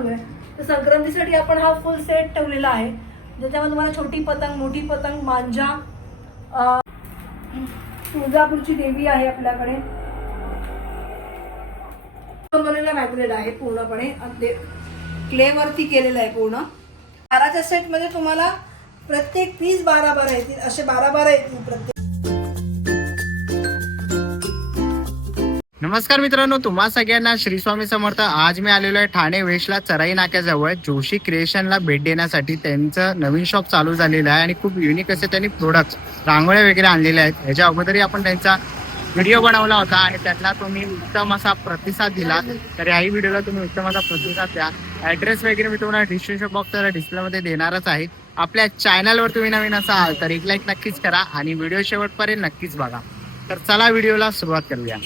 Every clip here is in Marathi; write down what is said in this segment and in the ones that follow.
चालू आहे तर संक्रांतीसाठी आपण हा फुल सेट ठेवलेला आहे. ज्याच्यामध्ये तुम्हाला छोटी पतंग मोठी पतंग मांजा तुळजापूरची देवी आहे आपल्याकडे. बनवलेला मॅग्नेट आहे पूर्णपणे. क्ले वरती केलेलं आहे पूर्ण. बाराच्या सेटमध्ये तुम्हाला प्रत्येक पीस बारा बारा येतील. असे बारा बारा येतील प्रत्येक नमस्कार मित्रांनो तुम्हा सगळ्यांना श्री स्वामी समर्थ. आज मी आलेलो आहे ठाणे वेशला चराई नाक्याजवळ. जोशी क्रिएशनला भेट देण्यासाठी त्यांचं नवीन शॉप चालू झालेलं आहे आणि खूप युनिक असे त्यांनी प्रोडक्ट्स रांगोळ्या वगैरे आणलेल्या आहेत. ह्याच्या अगोदरही आपण त्यांचा व्हिडिओ बनवला होता आणि त्यातला तुम्ही उत्तम असा प्रतिसाद दिला. तर याही व्हिडिओला तुम्ही उत्तम असा प्रतिसाद द्या. ऍड्रेस वगैरे मी तुम्हाला डिस्क्रिप्शन बॉक्सला डिस्प्लेमध्ये देणारच आहे. आपल्या चॅनलवर तुम्ही नवीन असाल तर एक लाईक नक्कीच करा आणि व्हिडिओ शेवटपर्यंत नक्कीच बघा. तर चला व्हिडिओला सुरुवात करूया.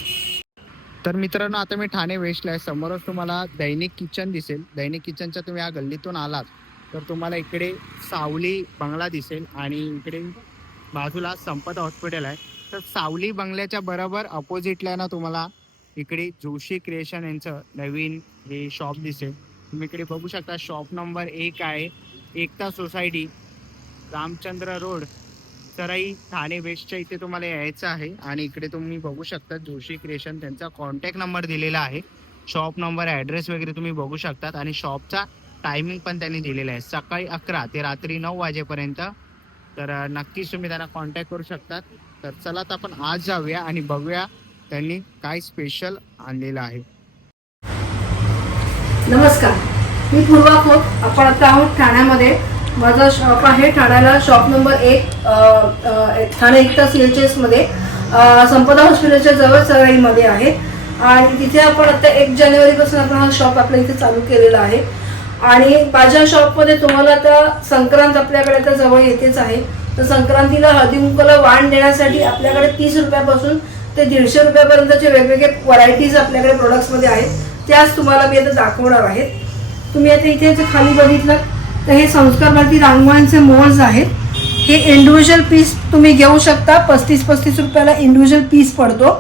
तर मित्रांनो आता मी ठाणे वेस्टला आहे. समोरच तुम्हाला दैनिक किचन दिसेल. दैनिक किचनच्या तुम्ही या गल्लीतून आलात. तर तुम्हाला इकडे सावली बंगला दिसेल आणि इकडे बाजूला संपत हॉस्पिटल आहे. तर सावली बंगल्याच्या बरोबर अपोजिटला ना तुम्हाला इकडे जोशी क्रिएशन यांचं नवीन हे शॉप दिसेल. तुम्ही इकडे बघू शकता शॉप नंबर एक आहे. एकता सोसायटी रामचंद्र रोड सराई ठाणे वेस्टच्या इथे तुम्हाला यायचं आहे. आणि इकडे तुम्ही बघू शकता जोशी क्रिएशन त्यांचा कॉन्टॅक्ट नंबर दिलेला आहे. शॉप नंबर ॲड्रेस वगैरे तुम्ही बघू शकतात. आणि शॉपचा टायमिंग पण त्यांनी दिलेला आहे. सकाळी अकरा ते रात्री नऊ वाजेपर्यंत. तर नक्कीच तुम्ही त्यांना कॉन्टॅक्ट करू शकतात. तर चला तर आपण आज जाऊया आणि बघूया त्यांनी काय स्पेशल आणलेलं आहे. नमस्कार. मी पूर्वा खोत. आपण आता आहोत ठाण्यामध्ये. माझा शॉप आहे ठाण्याला शॉप नंबर एक ठाणे एकता सी एच एसमध्ये संपदा हॉस्पिटलच्या जवळ सराईमध्ये आहे. आणि तिथे आपण आता एक जानेवारीपासून आपण हा शॉप आपल्या इथे चालू केलेला आहे. आणि माझ्या शॉपमध्ये तुम्हाला आता संक्रांत आपल्याकडे आता जवळ येतेच आहे. तर संक्रांतीला हळदी कुंकूला वाण देण्यासाठी आपल्याकडे तीस रुपयापासून ते दीडशे रुपयापर्यंतचे वेगवेगळे व्हरायटीज आपल्याकडे प्रोडक्ट्समध्ये आहेत. त्याच तुम्हाला मी आता दाखवणार आहेत तुम्ही आता इथे जर खाली बघितलं तर हे संस्कार भारती रांगोळ्यांचे मोल्ड्स आहेत. हे इंडिव्हिज्युअल पीस तुम्ही घेऊ शकता. पस्तीस पस्तीस रुपयाला इंडिव्हिज्युअल पीस पडतो.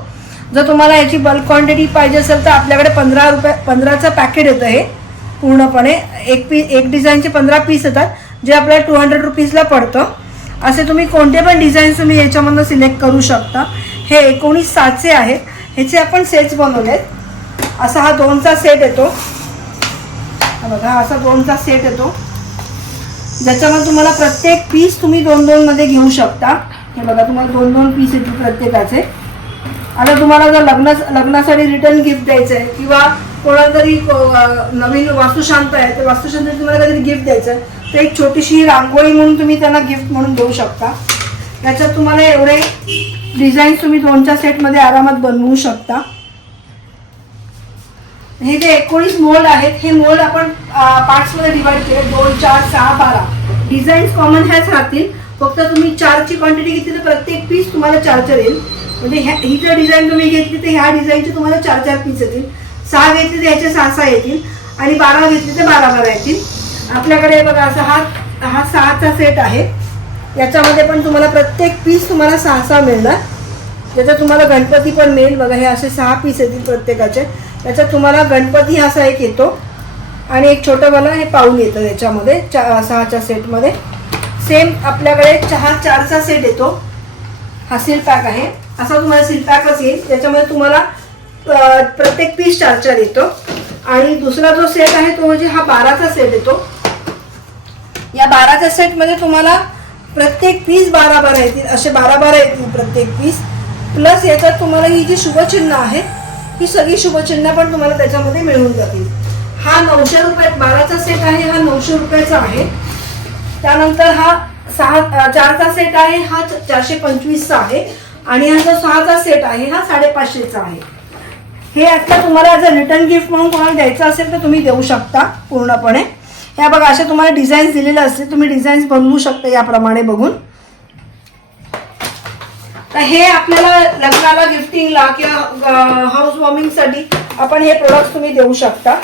जर तुम्हाला याची बल्क क्वांटिटी पाहिजे असेल तर आपल्याकडे पंधरा रुपये पंधराचं पॅकेट येतं हे पूर्णपणे. एक पी एक डिझाईनचे पंधरा पीस येतात जे आपल्याला टू हंड्रेड रुपीजला पडतं. असे तुम्ही कोणते पण डिझाईन्स तुम्ही याच्यामधनं सिलेक्ट करू शकता. हे एकोणीस सातचे आहेत ह्याचे आपण सेट्स बनवलेत. असा हा दोनचा सेट येतो. बघा हा असा दोनचा सेट येतो. ज्याच्यामध्ये तुम्हाला प्रत्येक पीस तुम्ही दोन दोन मध्ये घेऊ शकता. हे बघा तुम्हाला दोन दोन पीस येतील प्रत्येकाचे. आता तुम्हाला जर लग्न लग्नासाठी रिटर्न गिफ्ट द्यायचं आहे किंवा कोणाला तरी नवीन वास्तुशांत आहे तर वास्तुशांत तुम्हाला काहीतरी गिफ्ट द्यायचं आहे तर एक छोटीशी रांगोळी म्हणून तुम्ही त्यांना गिफ्ट म्हणून देऊ शकता. त्याच्यात तुम्हाला एवढे डिझाईन तुम्ही दोनच्या सेटमध्ये आरामात बनवू शकता. हे जे एकोणीस मोल्ड आहेत हे मोल्ड आपण पार्ट्समध्ये डिवाइड केले. दोन चार सहा बारा. डिझाईन्स कॉमन ह्याच राहतील. फक्त तुम्ही चारची क्वांटिटी घेतली तर प्रत्येक पीस तुम्हाला चार चार येईल. म्हणजे ह्या ही जर डिझाईन तुम्ही घेतली तर ह्या डिझाईनचे तुम्हाला चार चार पीस येतील. सहा घेतली तर ह्याचे सहा सहा येतील. आणि बारा घेतली तर बारा बारा येतील. आपल्याकडे बघा असा हा हा सहाचा सेट आहे. याच्यामध्ये पण तुम्हाला प्रत्येक पीस तुम्हाला सहा सहा मिळणार. ज्याच्यात तुम्हाला गणपती पण मिळेल. बघा हे असे सहा पीस येतील प्रत्येकाचे. त्याच्यात तुम्हाला गणपती असा एक येतो. आणि एक छोटं मला हे पाऊल येतं त्याच्यामध्ये चा सहाच्या सेटमध्ये. सेम आपल्याकडे चहा चारचा सेट येतो. हा सील पॅक आहे. असा तुम्हाला सील पॅकच येईल. त्याच्यामध्ये तुम्हाला प्रत्येक पीस चार चार येतो. आणि दुसरा जो सेट आहे तो म्हणजे हा बाराचा सेट येतो. या बाराच्या सेटमध्ये तुम्हाला प्रत्येक पीस बारा बारा येतील. असे बारा बारा येतील प्रत्येक पीस. प्लस याच्यात तुम्हाला ही जी शुभचिन्ह आहे ही सगळी शुभचिन्ह पण तुम्हाला त्याच्यामध्ये मिळून जातील. हा नऊशे रुपये बाराचा सेट आहे हा नऊशे रुपयाचा आहे. त्यानंतर हा सहा चारचा सेट आहे हा चारशे पंचवीसचा आहे. आणि हा जो सहाचा सेट आहे हा साडेपाचशेचा आहे. हे आता तुम्हाला जर रिटर्न गिफ्ट म्हणून कोणाला द्यायचं असेल तर तुम्ही देऊ शकता पूर्णपणे. ह्या बघा अशा तुम्हाला डिझाईन्स दिलेल्या असतील तुम्ही डिझाईन्स बनवू शकता याप्रमाणे बघून. तर हे आपल्याला लग्नाला गिफ्टिंगला किंवा हाऊस वॉर्मिंगसाठी आपण हे प्रोडक्ट तुम्ही देऊ शकता.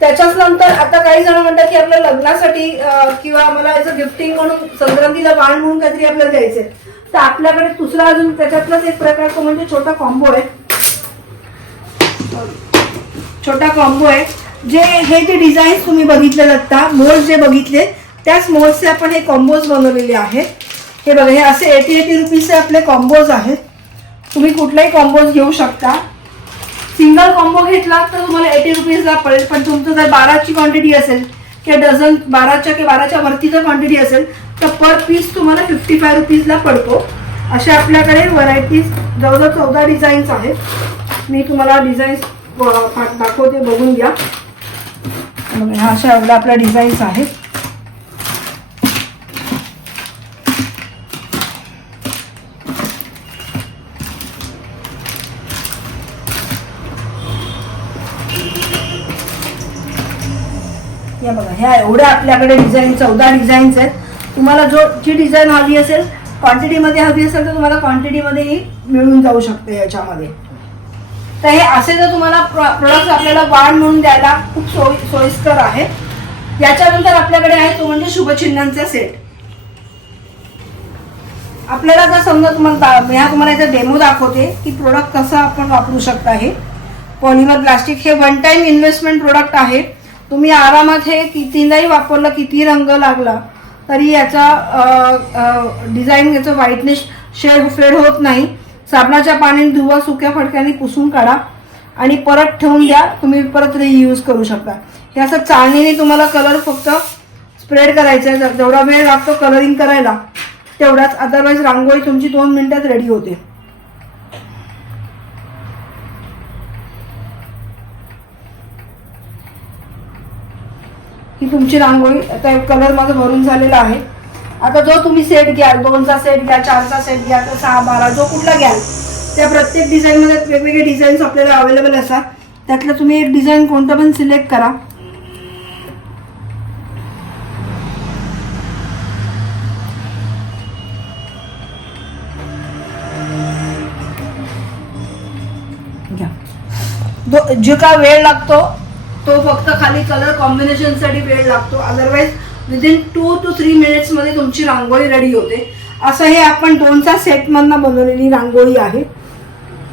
त्याच्याच नंतर आता काही जण म्हणतात की आपल्या लग्नासाठी किंवा आम्हाला याचं गिफ्टिंग म्हणून संक्रांतीला वाण म्हणून काहीतरी आपल्याला द्यायचंय. तर आपल्याकडे दुसरा अजून त्याच्यातलाच एक प्रकारचं म्हणजे छोटा कॉम्बो आहे. छोटा कॉम्बो आहे. जे हे जे डिझाईन्स तुम्ही बघितले आता मोल्ड जे बघितले त्याच मोल्डचे आपण हे कॉम्बोज बनवलेले आहेत. हे बघा हे असे एटी एटी रुपीजचे आपले कॉम्बोज आहेत. तुम्ही कुठलाही कॉम्बोज घेऊ शकता. सिंगल कॉम्बो घेतला तर तुम्हाला एटी रुपीजला पडेल. पण तुमचं जर बाराची क्वांटिटी असेल किंवा डझन बाराच्या किंवा बाराच्या वरती जर क्वांटिटी असेल तर पर पीस तुम्हाला फिफ्टी फाय रुपीजला पडतो. अशा आपल्याकडे व्हरायटीज जवळजवळ चौदा डिझाईन्स आहेत. मी तुम्हाला डिझाईन्स दाखवते बघून घ्या. अशा एवढ्या आपल्या डिझाईन्स आहेत. ह्या एवढ्या आपल्याकडे डिझाईन चौदा डिझाईन्स आहेत. तुम्हाला जो जी डिझाईन हवी असेल क्वांटिटीमध्ये हवी असेल तर तुम्हाला क्वांटिटीमध्येही मिळून जाऊ शकते याच्यामध्ये. तर हे असे जर तुम्हाला प्रोडक्ट आपल्याला वाढ म्हणून द्यायला खूप सोयी सोयीस्कर आहे. याच्यानंतर आपल्याकडे आहे तो म्हणजे शुभचिन्हांचा सेट आपल्याला जर समजा तुम्हाला मी ह्या तुम्हाला इथे डेमो दाखवते की प्रोडक्ट कसं आपण वापरू शकता हे. पॉलिमर प्लास्टिक हे वन टाइम इन्व्हेस्टमेंट प्रोडक्ट आहे. तुम्ही आरामात हे कितीलाही वापरलं किती रंग लागला तरी याचा डिझाईन याचं व्हाईटनेस शेड फेड होत नाही. साबणाच्या पाण्याने धुवा सुक्या फडक्याने पुसून काढा आणि परत ठेवून द्या. तुम्ही परत रियूज करू शकता. हे असं चाळणीने तुम्हाला कलर फक्त स्प्रेड करायचा आहे जेवढा वेळ लागतो कलरिंग करायला तेवढाच. अदरवाईज रांगोळी तुमची दोन मिनिटात रेडी होते. ही तुमची रांगोळी आता कलर माझा भरून झालेला आहे. आता जो तुम्ही सेट घ्याल दोनचा सेट घ्या चारचा सेट घ्या तर सहा बारा जो कुठला घ्याल त्या प्रत्येक डिझाईनमध्ये वेगवेगळे डिझाईन्स आपल्याला अवेलेबल असतात. त्यातलं तुम्ही एक डिझाईन कोणतं पण सिलेक्ट करा. घ्या. जे का वेळ लागतो तो फक्त खाली कलर कॉम्बिनेशनसाठी वेळ लागतो. Otherwise within two two three मिनिट्समध्ये तुमची रांगोळी रेडी होते. असं हे आपण दोनचा सेटमधनं बनवलेली रांगोळी आहे.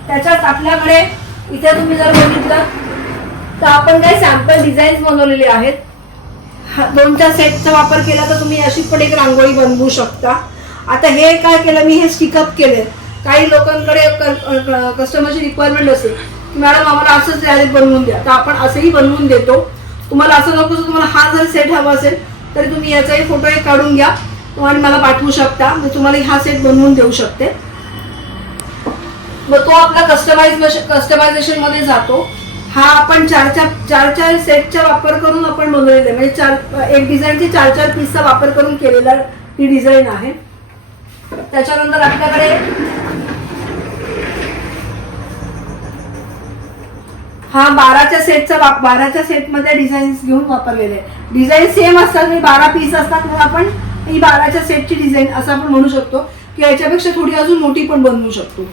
त्याच्यात आपल्याकडे इथे तुम्ही जर बघितलं तर आपण काही सॅम्पल डिझाईन्स बनवलेले आहेत. हा- दोनच्या सेटचा वापर केला तर तुम्ही अशी पण एक रांगोळी बनवू शकता. आता हे काय केलं? मी हे स्टिकअप केले काही लोकांकडे कस्टमरची रिक्वायरमेंट असेल. मॅडम आम्हाला असंच यादीत बनवून द्या. तर आपण असंही बनवून देतो. तुम्हाला असं नको तुम्हाला हा जर सेट हवा असेल तरी तुम्ही याचाही फोटो एक काढून घ्या. आणि मला पाठवू शकता. म्हणजे मी तुम्हाला हा सेट बनवून देऊ शकते. मग तो आपला कस्टमाइज कस्टमायझेशनमध्ये जातो. हा आपण चार चार चार चार सेटचा वापर करून आपण बनवलेला म्हणजे चार एक डिझाईनचे चार चार पीसचा वापर करून केलेला ही डिझाईन आहे. त्याच्यानंतर आपल्याकडे हा बाराच्या सेटचा वाप बाराच्या सेटमध्ये डिझाईन्स घेऊन वापरलेले. डिझाईन सेम असतात म्हणजे बारा पीस असतात म्हणून आपण ही बाराच्या सेटची डिझाईन असं आपण म्हणू शकतो. की याच्यापेक्षा थोडी अजून मोठी पण बनवू शकतो.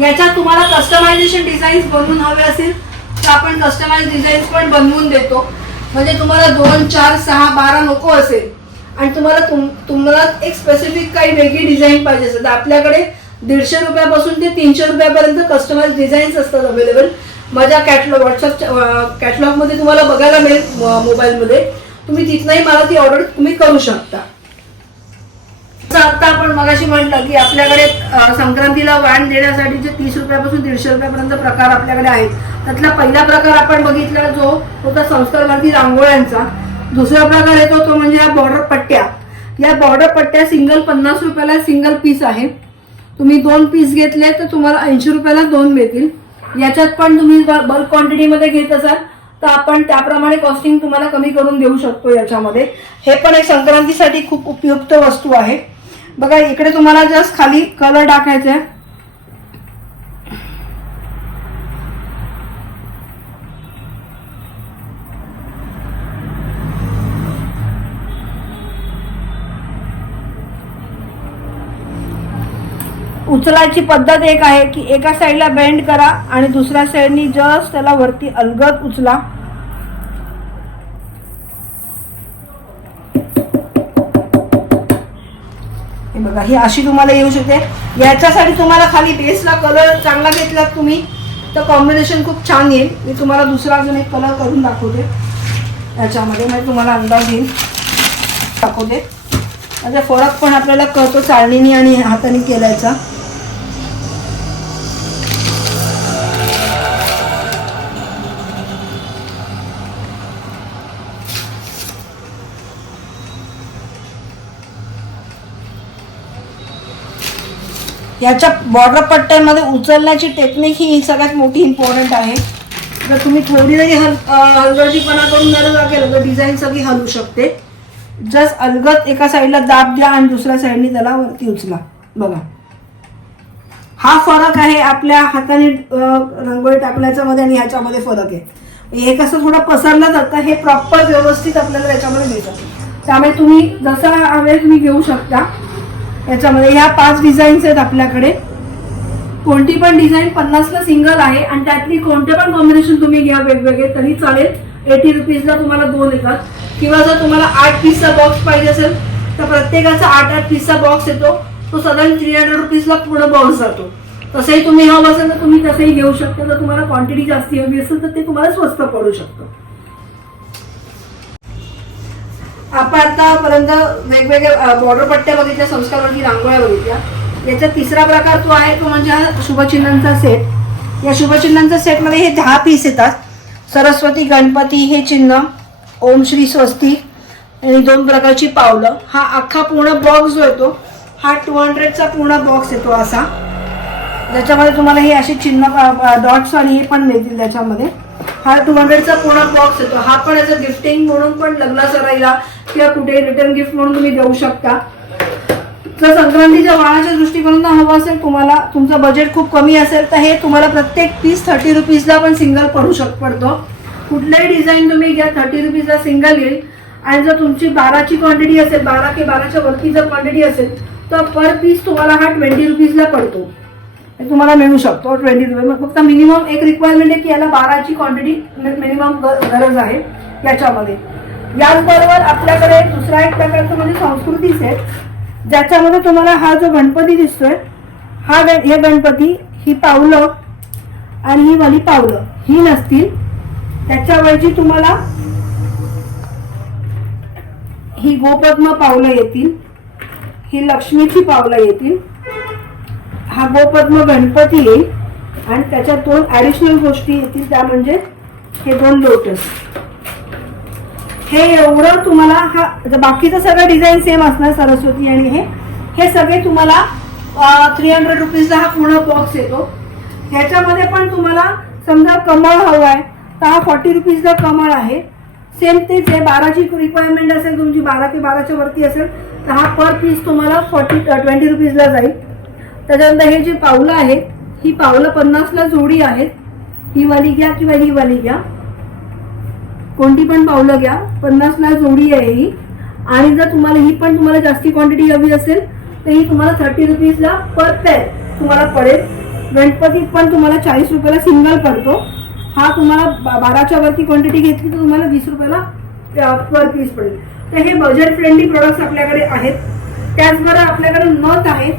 याच्यात तुम्हाला कस्टमायझेशन डिझाईन्स बनवून हवे असेल तर आपण कस्टमाइज डिझाईन्स पण बनवून देतो. म्हणजे तुम्हाला दोन चार सहा बारा नको असेल. आणि तुम्हाला तुम तुम्हाला एक स्पेसिफिक काही वेगळी डिझाईन पाहिजे असेल. तर आपल्याकडे दीडशे रुपयापासून ते तीनशे रुपयापर्यंत कस्टमाइज डिझाईन्स असतात अवेलेबल माझ्या कॅटलॉग व्हॉट्सअप कॅटलॉगमध्ये तुम्हाला बघायला मिळेल मोबाईलमध्ये तुम्ही तिथनंही मला ती ऑर्डर तुम्ही करू शकता. आता आपण मगाशी म्हटलं की आपल्याकडे संक्रांतीला वाण देण्यासाठी जे तीस रुपयापासून दीडशे रुपयापर्यंत प्रकार आपल्याकडे आहेत. त्यातला पहिला प्रकार आपण बघितला जो होता संस्कारवरती रांगोळ्यांचा. दुसरा प्रकार येतो तो म्हणजे या बॉर्डर पट्ट्या. या बॉर्डर पट्ट्या सिंगल पन्नास रुपयाला सिंगल पीस आहे. तुम्ही दोन पीस घेतले तर तुम्हाला ऐंशी रुपयाला दोन मिळतील. याच्यात पण तुम्ही बल्क क्वांटिटीमध्ये घेत असाल तर आपण त्याप्रमाणे कॉस्टिंग तुम्हाला कमी करून देऊ शकतो याच्यामध्ये. हे पण एक संक्रांतीसाठी खूप उपयुक्त वस्तू आहे. बघा इकडे तुम्हाला जस्ट खाली कलर टाकायचे आहे उचलायची पद्धत एक आहे की एका साईडला बेंड करा आणि दुसऱ्या साईडनी जस्ट त्याला वरती अलगद उचला. हे बघा ही अशी तुम्हाला येऊ शकते. याच्यासाठी तुम्हाला खाली बेसला कलर चांगला घेतलात तुम्ही तर कॉम्बिनेशन खूप छान येईल. मी तुम्हाला दुसरा अजून एक कलर करून दाखवते. याच्यामध्ये म्हणजे तुम्हाला अंदाज येईल. दाखवते. म्हणजे फरक पण आपल्याला कळतो चाळणीने आणि हाताने केल्याचा. याच्या बॉर्डर पट्ट्यांमध्ये उचलण्याची टेक्निक ही सगळ्यात मोठी इम्पॉर्टंट आहे. जर तुम्ही थोडी जरी हल अं, हलगर्जीपणा करून जर केलं तर डिझाईन सगळी हलू शकते. जस्ट अलगत एका साईडला दाब द्या आणि दुसऱ्या साईडने त्याला वरती उचला. बघा. हा फरक आहे आपल्या हाताने रंगोळी टाकण्याच्यामध्ये आणि ह्याच्यामध्ये फरक आहे. हे कसं थोडं पसरलं जातं हे प्रॉपर व्यवस्थित आपल्याला याच्यामध्ये मिळतं. त्यामुळे तुम्ही जसा हवे तुम्ही घेऊ शकता. याच्यामध्ये ह्या पाच डिझाईन्स आहेत आपल्याकडे. कोणती पण डिझाईन पन्नासला सिंगल आहे आणि त्यातली कोणते पण कॉम्बिनेशन तुम्ही घ्या वेगवेगळे तरी चालेल. एटी रुपीजला तुम्हाला दोन येतात. किंवा जर तुम्हाला आठ पीसचा बॉक्स पाहिजे असेल तर प्रत्येकाचा आठ आठ पीसचा बॉक्स येतो. तो साधारण थ्री हंड्रेड रुपीजला पूर्ण बॉक्स जातो. तसंही तुम्ही हवं असेल तर तुम्ही तसंही घेऊ शकता. जर तुम्हाला क्वांटिटी जास्ती हवी असेल तर ते तुम्हाला स्वस्त पडू शकतं. आपण आतापर्यंत वेगवेगळ्या बॉर्डर पट्ट्या बघितल्या संस्कारवरती रांगोळ्या बघितल्या. याचा तिसरा प्रकार तो आहे तो म्हणजे हा शुभचिन्हांचा सेट या शुभचिन्हांच्या सेटमध्ये हे दहा पीस येतात. सरस्वती गणपती हे चिन्ह ओम श्री स्वस्ती आणि दोन प्रकारची पावलं. हा अख्खा पूर्ण बॉक्स जो येतो हा टू हंड्रेडचा पूर्ण बॉक्स येतो असा. ज्याच्यामध्ये तुम्हाला हे असे चिन्ह डॉट्स आणि हे पण मिळतील त्याच्यामध्ये. हा टू हंड्रेडचा पूर्ण बॉक्स येतो. हा पण याचं गिफ्टिंग म्हणून पण लग्न सराईला किंवा कुठे रिटर्न गिफ्ट म्हणून तुम्ही देऊ शकता. जर संक्रांतीच्या वाणाच्या दृष्टिकोनातून हवं असेल तुम्हाला तुमचं बजेट खूप कमी असेल तर हे तुम्हाला प्रत्येक पीस थर्टी रुपीजला पण सिंगल पडू शक पडतो. कुठल्याही डिझाईन तुम्ही घ्या थर्टी रुपीजला सिंगल येईल. आणि जर तुमची बाराची क्वांटिटी असेल बारा की बाराच्या वरती जर क्वांटिटी असेल तर पर पीस तुम्हाला हा ट्वेंटी रुपीजला पडतो. हे तुम्हाला मिळू शकतो ट्वेंटी रुपये. फक्त मिनिमम एक रिक्वायरमेंट आहे की याला बाराची क्वांटिटी मिनिमम गरज आहे याच्यामध्ये. याचबरोबर आपल्याकडे दुसरा एक प्रकारचं म्हणजे संस्कृती आहे. ज्याच्यामध्ये तुम्हाला हा जो गणपती दिसतोय हा हे गणपती ही पावलं आणि ही वाली पावलं ही नसतील. त्याच्याऐवजी तुम्हाला ही गोपद्म पावलं येतील ही लक्ष्मीची पावलं येतील. हा गोपद्म गणपती येईल आणि त्याच्यात दोन ऍडिशनल गोष्टी येतील त्या म्हणजे हे दोन लोटस हे एवढं तुम्हाला हा बाकीचं सगळं डिझाईन सेम असणार सरस्वती आणि हे. हे सगळे तुम्हाला थ्री हंड्रेड रुपीजला हा पूर्ण बॉक्स येतो. ह्याच्यामध्ये पण तुम्हाला समजा कमळ हवं आहे तर हा फॉर्टी रुपीजला कमळ आहे. सेम तेच आहे बाराची रिक्वायरमेंट असेल तुमची बारा ते बाराच्या वरती असेल तर हा पर पीस तुम्हाला फॉर्टी ट्वेंटी रुपीजला जाईल. त्याच्यानंतर हे जे पावलं आहेत ही पावलं पन्नासला जोडी आहेत. ही वाली घ्या किंवा ही वाली घ्या. कोणती पण पावलं घ्या. पन्नासला जोडी आहे ही. आणि जर तुम्हाला ही पण तुम्हाला जास्ती क्वांटिटी हवी असेल तर ही तुम्हाला थर्टी रुपीजला पर पेअर तुम्हाला पडेल. गणपती पण तुम्हाला चाळीस रुपयाला सिंगल पडतो. हा तुम्हाला बा- बाराच्या वरती क्वांटिटी घेतली तर तुम्हाला वीस रुपयाला पर पीस पडेल. तर हे बजेट फ्रेंडली प्रोडक्ट्स आपल्याकडे आहेत. त्याचबरोबर आपल्याकडे नथ आहेत.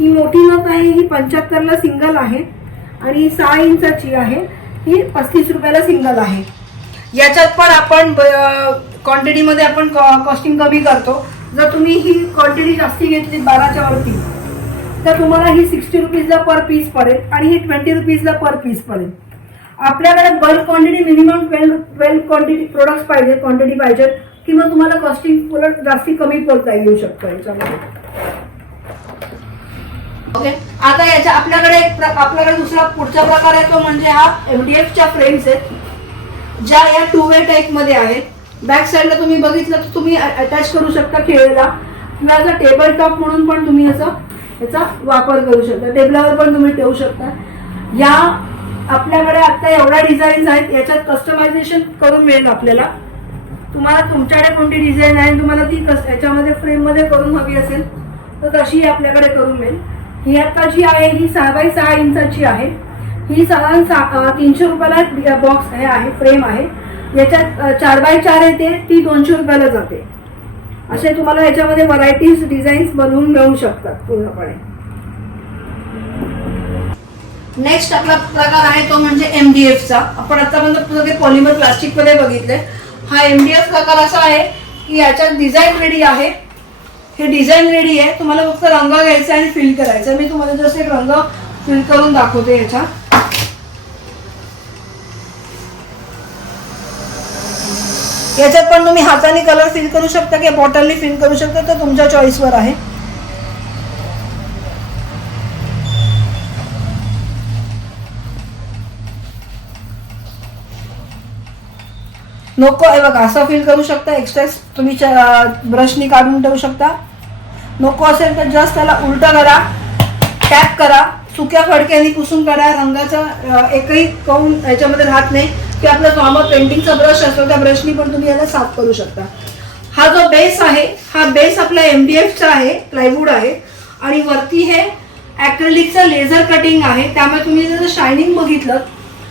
ही मोठी नथ आहे ही पंच्याहत्तरला सिंगल आहे. आणि सहा इंचाची आहे. ही पस्तीस रुपयाला सिंगल आहे. याच्यात पण आपण क्वांटिटीमध्ये आपण कॉस्टिंग कमी करतो. जर तुम्ही ही क्वांटिटी जास्ती घेतली बाराच्या वरती तर तुम्हाला ही सिक्स्टी रुपीजला पर पीस पडेल आणि ही ट्वेंटी रुपीजला पर पीस पडेल. आपल्याकडे bulk quantity minimum twelve twelve quantity products पाहिजे क्वांटिटी पाहिजे किंवा तुम्हाला कॉस्टिंग उलट जास्ती कमी पडता येऊ शकतं याच्यामध्ये. ओके आता याच्या आपल्याकडे आपल्याकडे दुसरा पुढचा प्रकार आहे तो म्हणजे हा एमडीएफच्या फ्रेम्स आहेत. ज्या या टू वे टाईपमध्ये आहेत. बॅक साईडला तुम्ही बघितलं तर तुम्ही अटॅच करू शकता खेळेला किंवा याचा टेबल टॉप म्हणून पण तुम्ही असं याचा वापर करू शकता. टेबलावर पण तुम्ही ठेवू शकता. या आपल्याकडे आता एवढ्या डिझाईन्स आहेत याच्यात कस्टमायझेशन करून मिळेल आपल्याला. तुम्हाला तुमच्याकडे कोणती डिझाईन आहे तुम्हाला ती कस याच्यामध्ये फ्रेममध्ये करून हवी असेल तर तशी आपल्याकडे करून मिळेल. ही आता जी आहे ही सहा बाय सहा इंचाची आहे. ही साधारण तीनशे रुपयाला बॉक्स हे आहे फ्रेम आहे. याच्यात चार बाय चार येते ती दोनशे रुपयाला जाते. असे तुम्हाला याच्यामध्ये व्हरायटीज डिझाईन्स बनवून मिळू शकतात पूर्णपणे. नेक्स्ट आपला प्रकार आहे तो म्हणजे एमडीएफचा आपण आतापर्यंत सगळे पॉलिमर प्लास्टिकमध्ये बघितले. हा एमडीएफ प्रकार असा आहे की याच्यात डिझाईन रेडी आहे. हे डिझाईन रेडी आहे. तुम्हाला फक्त रंग घ्यायचा आणि फिल करायचा. मी तुम्हाला जसे एक रंग फिल करून दाखवते याच्या याच्यात पण तुम्ही हाताने कलर फिल करू शकता किंवा बॉटलने फिल करू शकता तर तुमच्या चॉईसवर आहे. नको आहे बघा असं फील करू शकता एक्स्ट्रा तुम्ही ब्रशनी काढून ठेवू शकता. नको असेल तर जस्ट त्याला उलट करा टॅप करा सुक्या फडक्याने पुसून काढा रंगाचा एकही कौन याच्यामध्ये राहत नाही. की आपला नॉर्मल पेंटिंगचा ब्रश असतो त्या ब्रशनी पण तुम्ही याला साफ करू शकता. हा जो बेस आहे हा बेस आपला एम डी एफचा आहे प्लायवूड आहे. आणि वरती हे ॲक्रेलिकचं लेझर कटिंग आहे. त्यामुळे तुम्ही जर शायनिंग बघितलं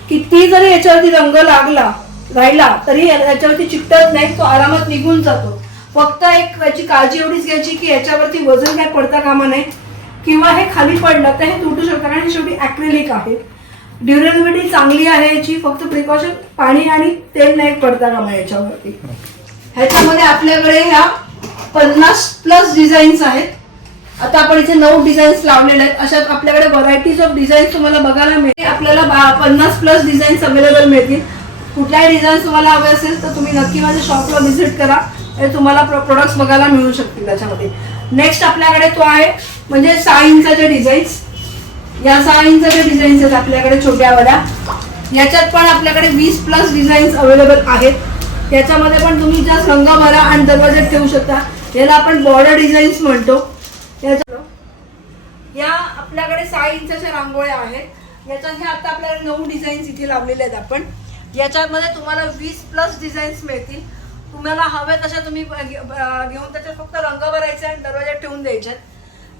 किती जरी याच्यावरती रंग लागला राहिला तरी याच्यावरती चिकटत नाही तो आरामात निघून जातो. फक्त एक याची काळजी एवढीच घ्यायची की याच्यावरती वजन काय पडता कामा नये. किंवा हे खाली पडलं तर हे तुटू शकतं. कारण हे शेवटी ॲक्रेलिक आहे. ड्युरेबिलिटी चांगली आहे याची फक्त प्रिकॉशन पाणी आणि तेल नाही पडता कामा याच्यावरती. ह्याच्यामध्ये आपल्याकडे ह्या पन्नास प्लस डिझाईन्स आहेत. आता आपण इथे नऊ डिझाईन्स लावलेले आहेत. अशा आपल्याकडे व्हरायटीज ऑफ डिझाईन्स तुम्हाला बघायला मिळतील. आपल्याला पन्नास प्लस डिझाईन्स अवेलेबल मिळतील. कुठल्याही डिझाईन्स तुम्हाला हवे असेल तर तुम्ही नक्की माझ्या शॉपला व्हिजिट करा. हे तुम्हाला प्रोडक्ट्स बघायला मिळू शकतील त्याच्यामध्ये. नेक्स्ट आपल्याकडे तो आहे म्हणजे साईनचा जे डिझाईन्स या सहा इंचाच्या डिझाईन्स आहेत आपल्याकडे छोट्या वड्या. याच्यात पण आपल्याकडे वीस प्लस डिझाईन्स अवेलेबल आहेत. याच्यामध्ये पण तुम्ही ज्या रंग भरा आणि दरवाज्यात ठेवू शकता. याला आपण बॉर्डर डिझाईन्स म्हणतो. याच्या या आपल्याकडे सहा इंचाच्या रांगोळ्या आहेत याच्यात ह्या आता आपल्याकडे नऊ डिझाईन्स इथे लावलेले आहेत आपण. याच्यामध्ये तुम्हाला वीस प्लस डिझाईन्स मिळतील. तुम्हाला हवे तशा तुम्ही घेऊन त्याच्यात फक्त रंग भरायचे आणि दरवाज्यात ठेवून द्यायचे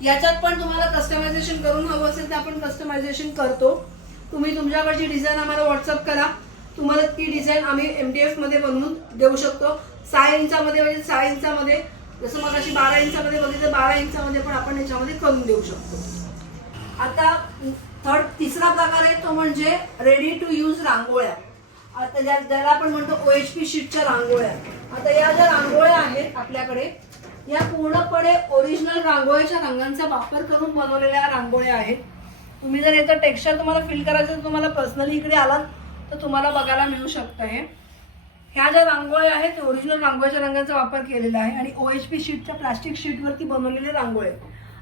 याच्यात पण तुम्हाला कस्टमायझेशन करून हवं असेल तर आपण कस्टमायझेशन करतो. तुम्ही तुमच्याकडची डिझाईन आम्हाला व्हॉट्सअप करा. तुम्हाला ती डिझाईन आम्ही एम डी एफमध्ये बनवून देऊ शकतो. सहा इंचामध्ये म्हणजे सहा इंचामध्ये. जसं मग अशी बारा इंचामध्ये बघितलं बारा इंचामध्ये पण आपण याच्यामध्ये करून देऊ शकतो. आता थर्ड तिसरा प्रकार आहे तो म्हणजे रेडी टू यूज रांगोळ्या. आता ज्या ज्याला आपण म्हणतो ओ एच पी शीटच्या रांगोळ्या. आता या ज्या रांगोळ्या आहेत आपल्याकडे या पूर्णपणे ओरिजिनल रांगोळीच्या रंगांचा वापर करून बनवलेल्या रांगोळ्या आहेत. तुम्ही जर याचं टेक्स्चर तुम्हाला फील करायचं तर तुम्हाला पर्सनली इकडे आलात तर तुम्हाला बघायला मिळू शकतं हे. ह्या ज्या रांगोळ्या आहेत ते ओरिजिनल रांगोळीच्या रंगांचा वापर केलेला आहे आणि ओ एच पी शीटच्या प्लास्टिक शीटवरती बनवलेले रांगोळे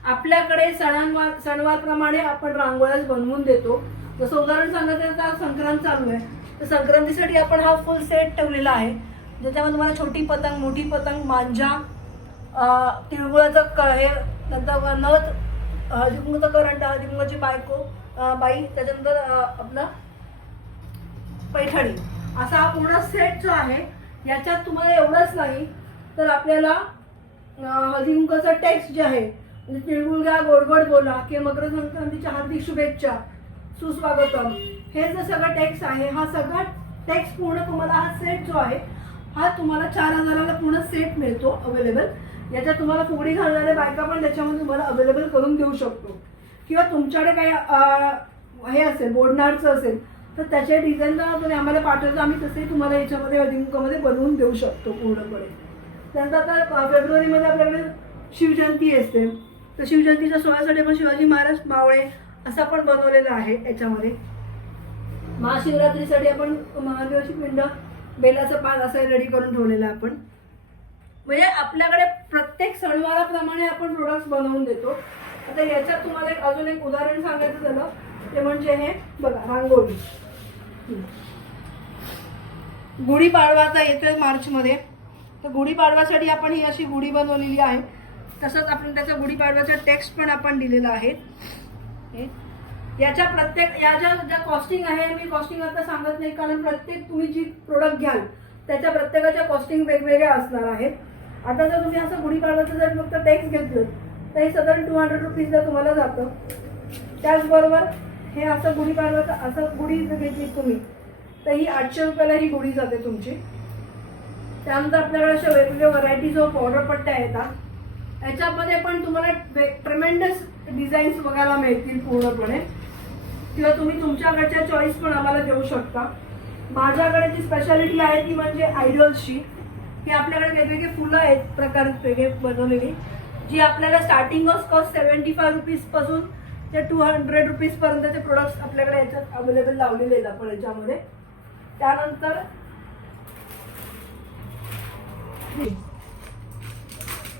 आपल्याकडे सणांवार सणवारप्रमाणे आपण रांगोळ्याच बनवून देतो. जसं उदाहरण सांगायचं तर संक्रांत चालू आहे. तर संक्रांतीसाठी आपण हा फुल सेट ठेवलेला आहे. ज्याच्यामध्ये तुम्हाला छोटी पतंग मोठी पतंग मांजा तिळगुळाचं क हे नंतर नथ हळदीकुंकूचा करंट हळदीकुंकाची बायको बाई त्याच्यानंतर आपलं पैठणी. असा हा पूर्ण सेट जो आहे याच्यात तुम्हाला एवढंच नाही तर आपल्याला अं, टेक्स्ट जे आहे म्हणजे तिळगुळ घ्या गोडगोड बोला किंवा मकर संक्रांतीच्या हार्दिक शुभेच्छा सुस्वागतम. हे जे सगळं टेक्स्ट आहे हा सगळा टेक्स्ट पूर्ण तुम्हाला हा सेट जो आहे हा तुम्हाला चार हजाराला पूर्ण सेट मिळतो अवेलेबल याच्यात तुम्हाला फुगडी घालणाऱ्या बायका पण त्याच्यामध्ये तुम्हाला अवेलेबल करून देऊ शकतो. किंवा तुमच्याकडे काही हे असेल बोडणारचं असेल तर त्याचे डिझाईन जर तुम्ही आम्हाला पाठवतो आम्ही तसेही तुम्हाला याच्यामध्ये अधिमुखामध्ये बनवून देऊ शकतो पूर्णपणे. त्यानंतर आता फेब्रुवारीमध्ये आपल्याकडे शिवजयंती असते. तर शिवजयंतीच्या सोहळ्यासाठी आपण शिवाजी महाराज मावळे असं पण बनवलेलं आहे याच्यामध्ये. महाशिवरात्रीसाठी आपण महादेवाची पिंड बेलाचं पान असं रेडी करून ठेवलेलं आहे आपण. म्हणजे आपल्याकडे प्रत्येक सणवाराप्रमाणे आपण प्रोडक्ट्स बनवून देतो. आता याच्यात तुम्हाला एक अजून एक उदाहरण सांगायचं झालं ते म्हणजे हे बघा रांगोळी. गुढीपाडवाचा येतोय मार्चमध्ये. तर गुढीपाडव्यासाठी आपण ही अशी गुढी बनवलेली आहे. तसंच आपण त्याचा गुढीपाडव्याचा टेक्स्ट पण आपण दिलेला आहे. याच्या प्रत्येक या ज्या ज्या कॉस्टिंग आहे मी कॉस्टिंग आता सांगत नाही कारण प्रत्येक तुम्ही जी प्रोडक्ट घ्याल त्याच्या प्रत्येकाच्या कॉस्टिंग वेगवेगळ्या असणार आहेत. आता जर तुम्ही असं गुढीपाडव्याचं जर फक्त टॅक्स घेतलं तर हे साधारण टू हंड्रेड रुपीजला तुम्हाला जातं. त्याचबरोबर हे असं गुढीपाडवाचं असं गुढी जर घेतली तुम्ही तर ही आठशे रुपयाला ही गुढी जाते तुमची. त्यानंतर आपल्याकडे अशा वेगवेगळ्या व्हरायटीज ऑफ ऑर्डर पट्ट्या येतात. याच्यामध्ये पण तुम्हाला ट्रेमेंडस डिझाईन्स बघायला मिळतील पूर्णपणे. किंवा तुम्ही तुमच्याकडच्या चॉईस पण आम्हाला देऊ शकता. माझ्याकडे जी स्पेशालिटी आहे ती म्हणजे आयडल्सची ही आपल्याकडे वेगवेगळे फुलं आहेत प्रकार वेगळे बनवलेली जी आपल्याला starting of cost seventy five रुपीजपासून ते टू हंड्रेड रुपीज पर्यंतचे प्रोडक्ट्स आपल्याकडे याच्यात अवेलेबल लावलेले आहेत आपण याच्यामध्ये. त्यानंतर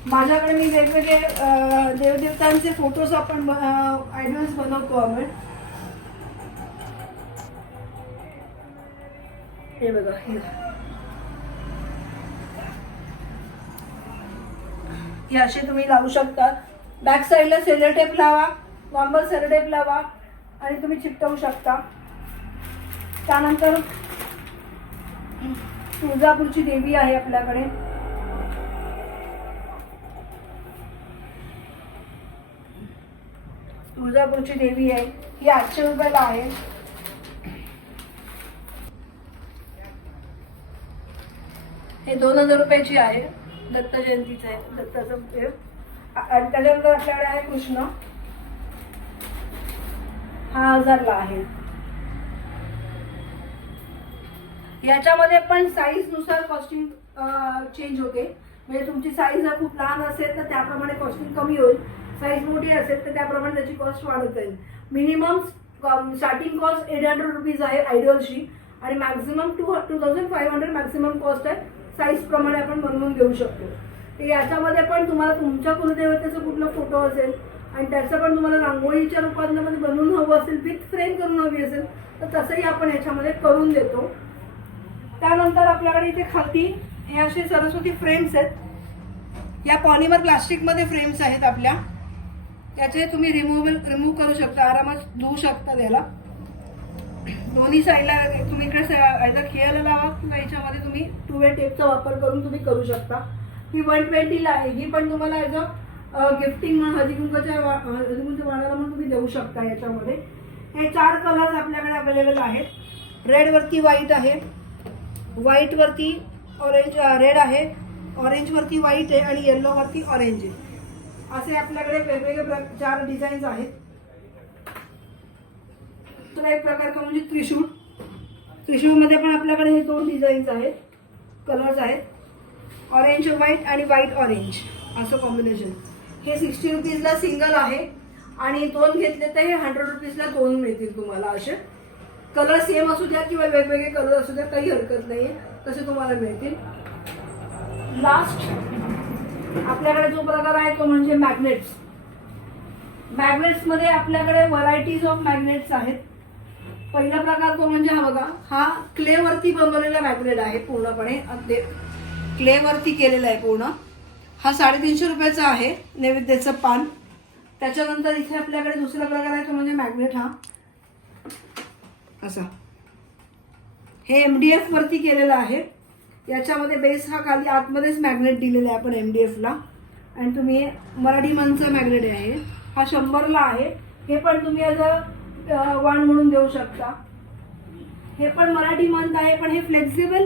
माझ्याकडे मी वेगवेगळे देवदेवतांचे फोटोज आपण आयडल्स बनवतो आपण हे बघा हे. हे असे तुम्ही लावू शकता. बॅक साईडला सेलोटेप लावा नॉर्मल सेलोटेप लावा आणि तुम्ही चिकटवू शकता. त्यानंतर तुळजापूरची देवी आहे आपल्याकडे. तुळजापूरची देवी आहे. ही आठशे रुपयाला आहे. हे दोन हजार रुपयाची आहे. दत्त जयंतीचं आहे. दत्ताचं म्हणजे देव आणि त्याच्यानंतर आपल्याकडे आहे कृष्ण. हा हजारला आहे. याच्यामध्ये पण साईजनुसार कॉस्टिंग चेंज होते. म्हणजे तुमची साईज जर खूप लहान असेल तर त्याप्रमाणे कॉस्टिंग कमी होईल. साईज मोठी असेल तर त्याप्रमाणे त्याची कॉस्ट वाढत जाईल. Minimum starting cost eight hundred rupees आहे आयडियलची आणि maximum two two thousand five hundred maximum cost आहे. साईज प्रमाणे आपण बनवून घेऊ शकतो. तर याच्यामध्ये पण तुम्हाला तुमच्या कुलदेवतेचा कुठला फोटो असेल आणि त्याचं पण तुम्हाला रांगोळीच्या रूपांमध्ये बनवून हवं असेल विथ फ्रेम करून हवी असेल तर तसंही आपण याच्यामध्ये करून देतो. त्यानंतर आपल्याकडे इथे खाती हे असे सरस्वती फ्रेम्स आहेत. या पॉलिमर प्लास्टिकमध्ये फ्रेम्स आहेत आपल्या. त्याचे तुम्ही रिमूव्हल रिमूव्ह करू शकता आरामात धुवू शकता त्याला. दोन्ही साईडला तुम्ही इकडे आयदर खेळायला लावा किंवा याच्यामध्ये तुम्ही टू वे टेपचा वापर करून तुम्ही करू शकता. ही वन ट्वेंटीला आहे. ही पण तुम्हाला ॲज अ गिफ्टिंग म्हणून हळदीकुंकाच्या वा- हळदीकुंकच्या वाणाला म्हणून तुम्ही देऊ शकता याच्यामध्ये. हे चार कलर्स आपल्याकडे अवेलेबल आहेत. रेडवरती व्हाईट आहे. व्हाईटवरती ऑरेंज रेड आहे. ऑरेंजवरती व्हाईट आहे आणि येल्लोवरती ऑरेंज आहे. असे आपल्याकडे वेगवेगळे प्र- चार डिझाईन्स आहेत. दुसरा एक प्रकार का म्हणजे त्रिशूळ. त्रिशूळमध्ये पण आपल्याकडे हे दोन डिझाईन्स आहेत. कलर्स आहेत. ऑरेंज व्हाईट आणि व्हाईट ऑरेंज असं कॉम्बिनेशन हे सिक्स्टी रुपीजला सिंगल आहे. आणि दोन घेतले तर हे हंड्रेड रुपीजला दोन मिळतील तुम्हाला असे. कलर सेम असू द्या किंवा वेगवेगळे कलर असू द्या काही हरकत नाही तसे तुम्हाला मिळतील. लास्ट आपल्याकडे जो प्रकार आहे तो म्हणजे मॅग्नेट्स मॅग्नेट्समध्ये आपल्याकडे व्हरायटीज ऑफ मॅग्नेट्स आहेत. पहिला प्रकार तो म्हणजे हा बघा हा क्लेवरती बनवलेला मॅग्नेट आहे पूर्णपणे. अगदी क्लेवरती केलेला आहे पूर्ण. हा साडेतीनशे रुपयाचा आहे नैवेद्याचं पान. त्याच्यानंतर इथे आपल्याकडे दुसरा प्रकार आहे तो म्हणजे मॅग्नेट हा. असा. हे एम डी एफ वरती केलेलं आहे. याच्यामध्ये बेस हा खाली आतमध्येच मॅग्नेट दिलेला आहे आपण एम डी एफला आणि तुम्ही मराठी मनचं मॅग्नेट आहे. हा शंभरला आहे. हे पण तुम्ही आता वाण म्हणून देऊ शकता. हे पण मराठी मंथ आहे पण हे फ्लेक्झिबल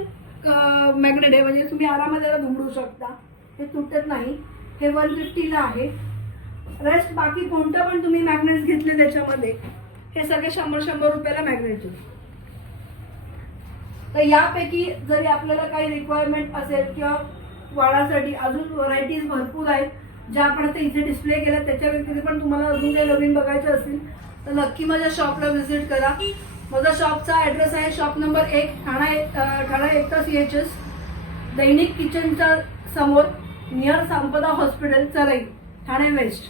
मॅग्नेट आहे. म्हणजे तुम्ही आरामात त्याला दुमडू शकता. हे तुटत नाही. हे वन फिफ्टीला आहे. रेस्ट बाकी कोणतं पण तुम्ही मॅग्नेट्स घेतले त्याच्यामध्ये हे सगळे शंभर शंभर रुपयाला मॅग्नेट तर यापैकी जरी आपल्याला काही रिक्वायरमेंट असेल किंवा वाणासाठी अजून व्हरायटीज भरपूर आहेत ज्या आपण आता इथे डिस्प्ले केल्या त्याच्या व्यतिरिक्त पण तुम्हाला अजून काही नवीन बघायचं असेल तर नक्की माझ्या शॉपला व्हिजिट करा. माझा शॉपचा ॲड्रेस आहे शॉप नंबर एक Thana Thana Ekta C H S दैनिक किचनच्या समोर नियर संपदा हॉस्पिटल चरई ठाणे वेस्ट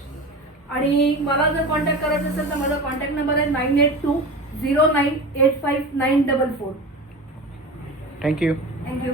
आणि मला जर कॉन्टॅक्ट करायचं असेल तर माझा कॉन्टॅक्ट नंबर आहे nine eight two zero nine eight five nine double four thank you thank you